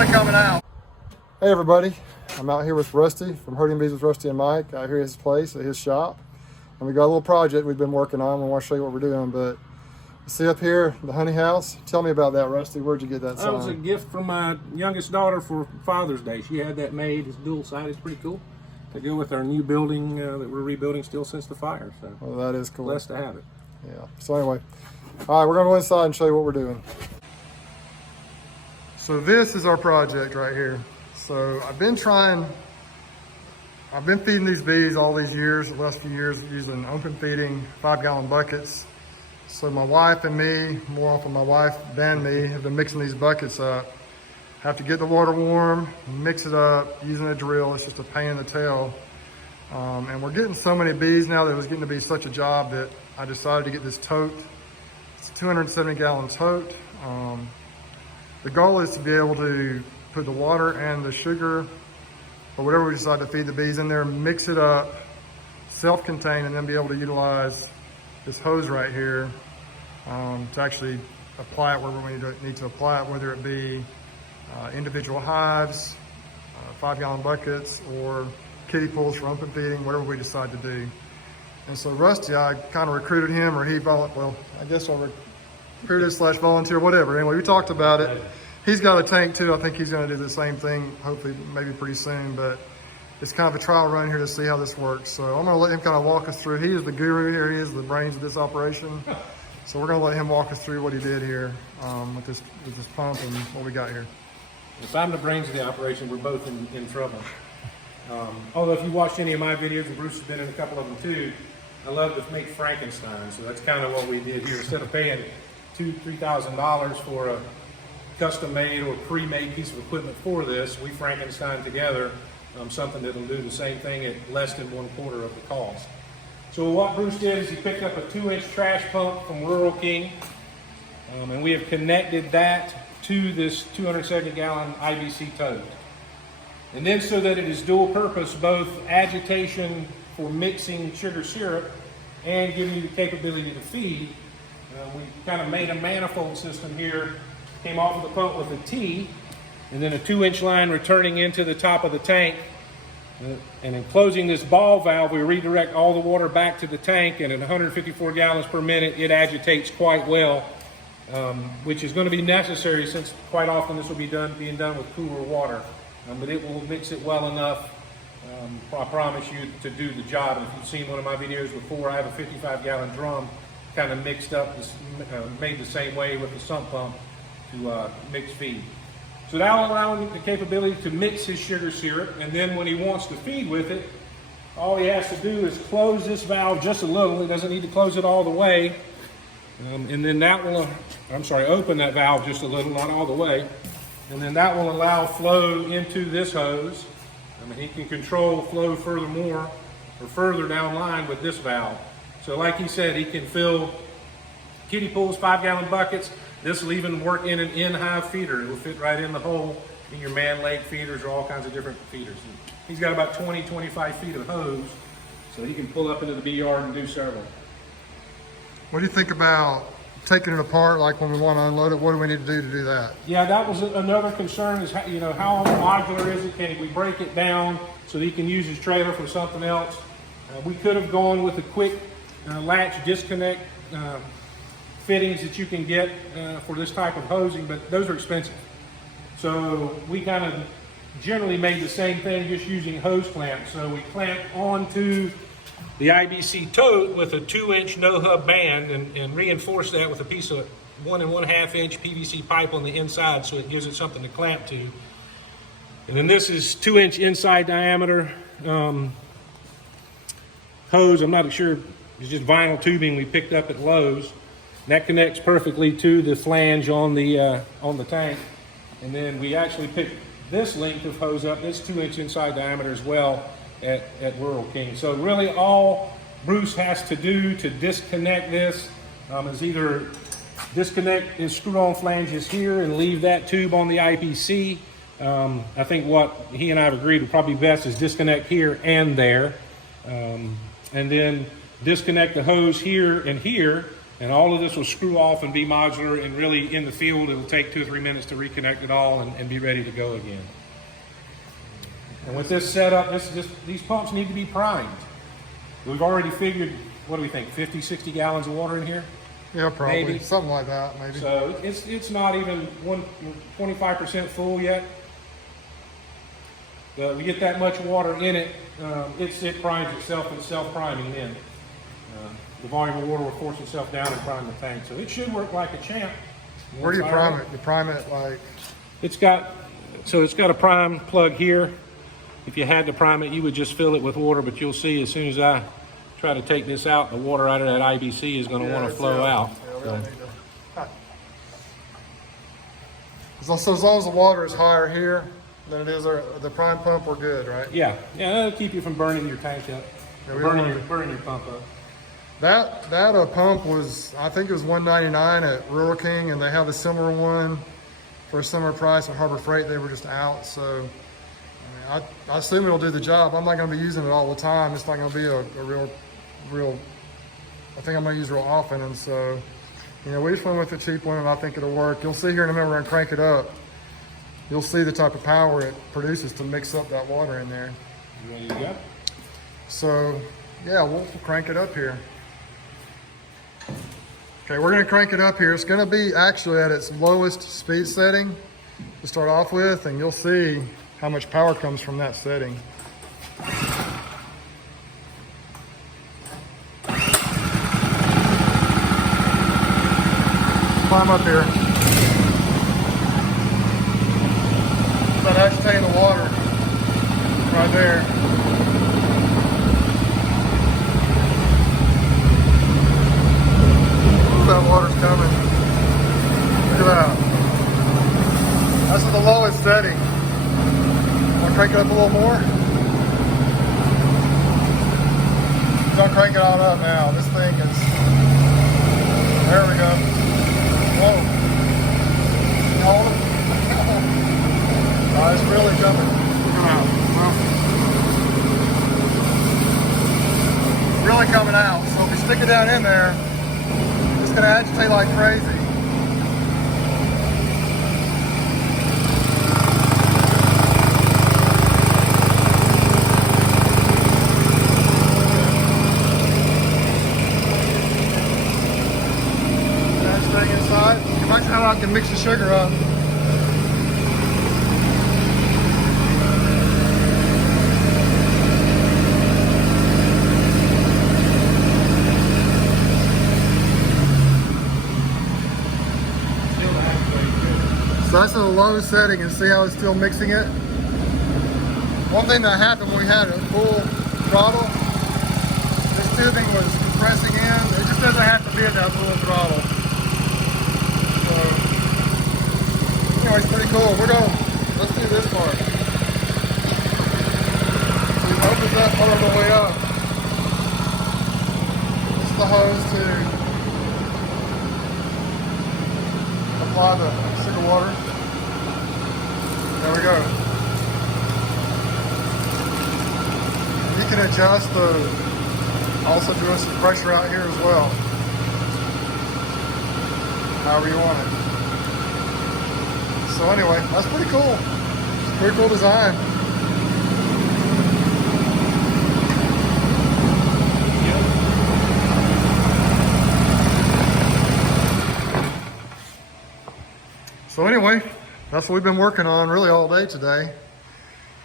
really coming out. Hey everybody, I'm out here with Rusty from Herding Bees with Rusty and Mike, out here at his place, at his shop. And we got a little project we've been working on. We want to show you what we're doing, but see up here, the honey house. Tell me about that, Rusty. Where'd you get that sign? That was a gift from my youngest daughter for Father's Day. She had that made. It's dual sided. It's pretty cool to go with our new building that we're rebuilding still since the fire. So well, that is cool. Blessed to have it. Yeah. So anyway, all right, we're gonna go inside and show you what we're doing. So this is our project right here. So I've been feeding these bees all these years, the last few years, using open feeding 5-gallon buckets. So my wife and me, more often my wife than me, have been mixing these buckets up. Have to get the water warm, mix it up, using a drill. It's just a pain in the tail. And we're getting so many bees now that it was getting to be such a job that I decided to get this tote. It's a 270-gallon tote. The goal is to be able to put the water and the sugar, or whatever we decide to feed the bees in there, mix it up, self-contained, and then be able to utilize this hose right here to actually apply it where we need to apply it, whether it be individual hives, 5-gallon buckets, or kiddie pools for open feeding, whatever we decide to do. And so Rusty, I kind of recruited him, or I guess I recruited / volunteer, whatever. Anyway, we talked about it. He's got a tank too. I think he's going to do the same thing, hopefully, maybe pretty soon. But it's kind of a trial run here to see how this works. So I'm going to let him kind of walk us through. He is the guru here. He is the brains of this operation. So we're going to let him walk us through what he did here with this pump and what we got here. If I'm the brains of the operation, we're both in trouble. Although if you watched any of my videos, and Bruce has been in a couple of them too, I love to make Frankenstein. So that's kind of what we did here. Instead of paying $2,000-3,000 for a custom-made or pre-made piece of equipment for this, we Frankenstein together something that'll do the same thing at less than 1/4 of the cost. So what Bruce did is he picked up a 2-inch trash pump from Rural King, and we have connected that to this 270-gallon IBC tote. And then so that it is dual purpose, both agitation for mixing sugar syrup and giving you the capability to feed, we kind of made a manifold system here. Came off of the pump with a T, and then a 2-inch line returning into the top of the tank. And in closing this ball valve, we redirect all the water back to the tank, and at 154 gallons per minute, it agitates quite well, which is going to be necessary since quite often this will be being done with cooler water. But it will mix it well enough, I promise you, to do the job. And if you've seen one of my videos before, I have a 55-gallon drum kind of mixed up, made the same way with the sump pump to mix feed. So that will allow him the capability to mix his sugar syrup, and then when he wants to feed with it, all he has to do is close this valve just a little. He doesn't need to close it all the way. And then that will, open that valve just a little, not all the way. And then that will allow flow into this hose. He can control flow further down line with this valve. So like he said, he can fill kiddie pools, 5-gallon buckets. This will even work in an in-hive feeder. It will fit right in the hole in your man lake feeders or all kinds of different feeders. He's got about 20-25 feet of hose, so he can pull up into the bee yard and do several. What do you think about taking it apart, like when we want to unload it? What do we need to do that? Yeah, that was another concern, is how modular is it? Can we break it down so that he can use his trailer for something else? We could have gone with a quick latch disconnect fittings that you can get for this type of hosing, but those are expensive. So we kind of generally made the same thing, just using hose clamps. So we clamped onto the IBC tote with a 2-inch no-hub band and reinforced that with a piece of 1 1/2-inch PVC pipe on the inside, so it gives it something to clamp to. And then this is 2-inch inside diameter hose. I'm not sure, it's just vinyl tubing we picked up at Lowe's. That connects perfectly to the flange on the tank. And then we actually picked this length of hose up, this 2-inch inside diameter as well at Rural King. So really all Bruce has to do to disconnect this is either disconnect his screw-on flanges here and leave that tube on the IPC. I think what he and I have agreed would probably be best is disconnect here and there. And then disconnect the hose here and here, And all of this will screw off and be modular, and really in the field it'll take 2 or 3 minutes to reconnect it all and be ready to go again. And with this setup, these pumps need to be primed. We've already figured, what do we think, 50, 60 gallons of water in here? Yeah, probably. Maybe. Something like that, maybe. So it's not even 25% full yet. We get that much water in it, it primes itself and self-priming then. The volume of water will force itself down and prime the tank. So it should work like a champ. Where do you prime it? You prime it like... It's got a prime plug here. If you had to prime it, you would just fill it with water, but you'll see as soon as I try to take this out, the water out of that IBC is going to want to flow out. Yeah, we don't need to... So as long as the water is higher here than it is the prime pump, we're good, right? Yeah, that'll keep you from burning your tank up, burning your pump up. That pump was, I think it was $199 at Rural King, and they have a similar one for a similar price at Harbor Freight. They were just out, so I mean, I assume it'll do the job. I'm not going to be using it all the time. It's not going to be a real. I think I'm going to use it real often, and so we just went with the cheap one, and I think it'll work. You'll see here in a minute we're going to crank it up. You'll see the type of power it produces to mix up that water in there. You ready to go? So yeah, we'll crank it up here. Okay, we're going to crank it up here. It's going to be actually at its lowest speed setting to start off with, and you'll see how much power comes from that setting. Climb up here. Start agitating the water right there. That water's coming. Look at that. That's at the lowest setting. I'll crank it up a little more. Don't crank it on up now. This thing is. There we go. Whoa. Hold it. Oh, it's really coming. Come out. Well, really coming out. So if we stick it down in there, it's going to agitate like crazy. Agitating inside. Imagine how I can mix the sugar up. So that's at a low setting, and see how it's still mixing it? One thing that happened when we had a full throttle, this tubing was compressing in. It just doesn't have to be at that full throttle. So, anyway, it's pretty cool. Let's do this part. So it opens up part of the way up. This is the hose to apply the sugar water. There we go. You can adjust also doing some pressure out here as well. However you want it. So anyway, that's pretty cool. It's a pretty cool design. So anyway, that's what we've been working on really all day today.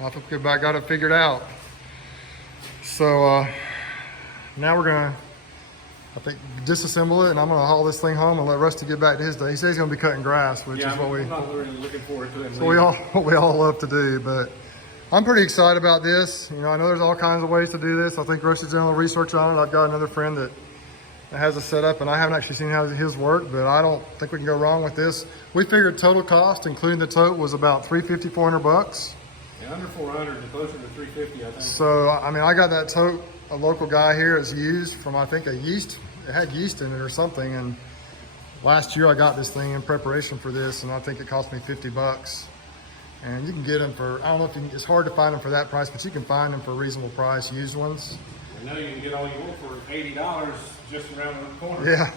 I think we got it figured out. So now we're gonna, I think, disassemble it, and I'm gonna haul this thing home and let Rusty get back to his day. He says he's gonna be cutting grass, which is what I'm not really looking forward to it. what we all love to do. But I'm pretty excited about this. I know there's all kinds of ways to do this. I think Rusty's done a little research on it. I've got another friend that has a setup, and I haven't actually seen how his work, but I don't think we can go wrong with this. We figured total cost, including the tote, was about $350, $400. Yeah, under 400 and closer to 350, I think. So, I mean, I got that tote, a local guy here has used from, I think, it had yeast in it or something, and last year I got this thing in preparation for this, and I think it cost me $50. And you can get them for, I don't know if it's hard to find them for that price, but you can find them for a reasonable price, used ones. I know you can get all you want for $80 just around the corner. Yeah,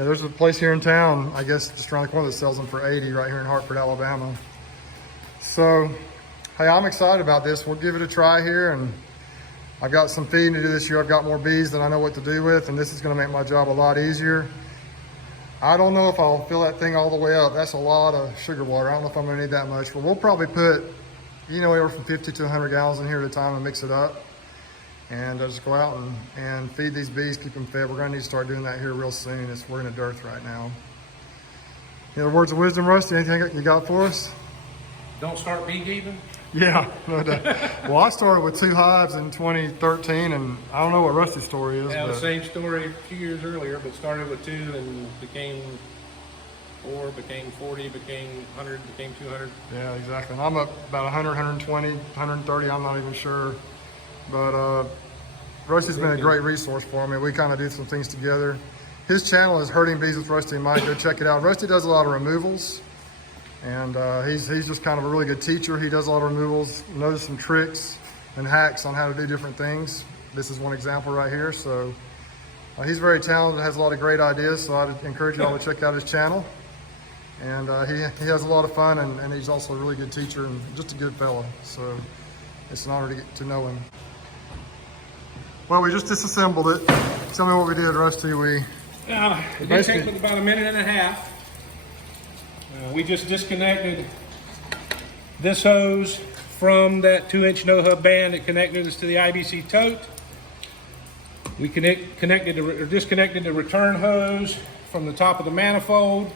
Yeah, there's a place here in town, I guess just around the corner, that sells them for 80 right here in Hartford, Alabama. So, hey, I'm excited about this. We'll give it a try here, and I've got some feeding to do this year. I've got more bees than I know what to do with, and this is gonna make my job a lot easier. I don't know if I'll fill that thing all the way up. That's a lot of sugar water. I don't know if I'm gonna need that much, but we'll probably put, anywhere from 50 to 100 gallons in here at a time and mix it up. And just go out and feed these bees, keep them fed. We're gonna need to start doing that here real soon. We're in a dearth right now. Any other words of wisdom, Rusty? Anything you got for us? Don't start beekeeping. Yeah, no doubt. Well, I started with 2 hives in 2013, and I don't know what Rusty's story is. Yeah, but the same story a few years earlier, but started with 2 and became 4, became 40, became 100, became 200. Yeah, exactly. And I'm up about 100, 120, 130, I'm not even sure. But Rusty's been a great resource for me. We kind of do some things together. His channel is Herding Bees with Rusty and Mike. Go check it out. Rusty does a lot of removals, and he's just kind of a really good teacher. He does a lot of removals, knows some tricks and hacks on how to do different things. This is one example right here. So he's very talented, has a lot of great ideas. So I'd encourage you all to check out his channel. And he has a lot of fun, and he's also a really good teacher and just a good fellow. So it's an honor to get to know him. Well, we just disassembled it. Tell me what we did, Rusty. It did take about a minute and a half. We just disconnected this hose from that 2-inch no-hub band that connected us to the IBC tote. We disconnected the return hose from the top of the manifold.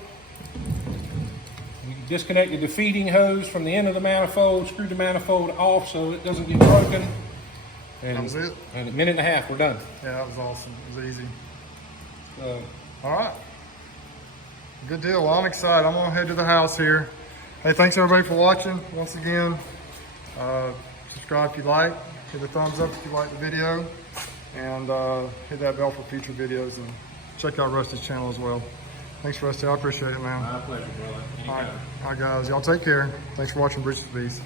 We disconnected the feeding hose from the end of the manifold, screwed the manifold off so it doesn't get broken. And, that was it. And a minute and a half, we're done. Yeah, that was awesome. It was easy. All right. Good deal. Well, I'm excited. I'm going to head to the house here. Hey, thanks everybody for watching. Once again, subscribe if you like. Hit the thumbs up if you like the video. And hit that bell for future videos. And check out Rusty's channel as well. Thanks, Rusty. I appreciate it, man. My pleasure, brother. Anytime. All right, guys. Y'all take care. Thanks for watching Bruce's Bees.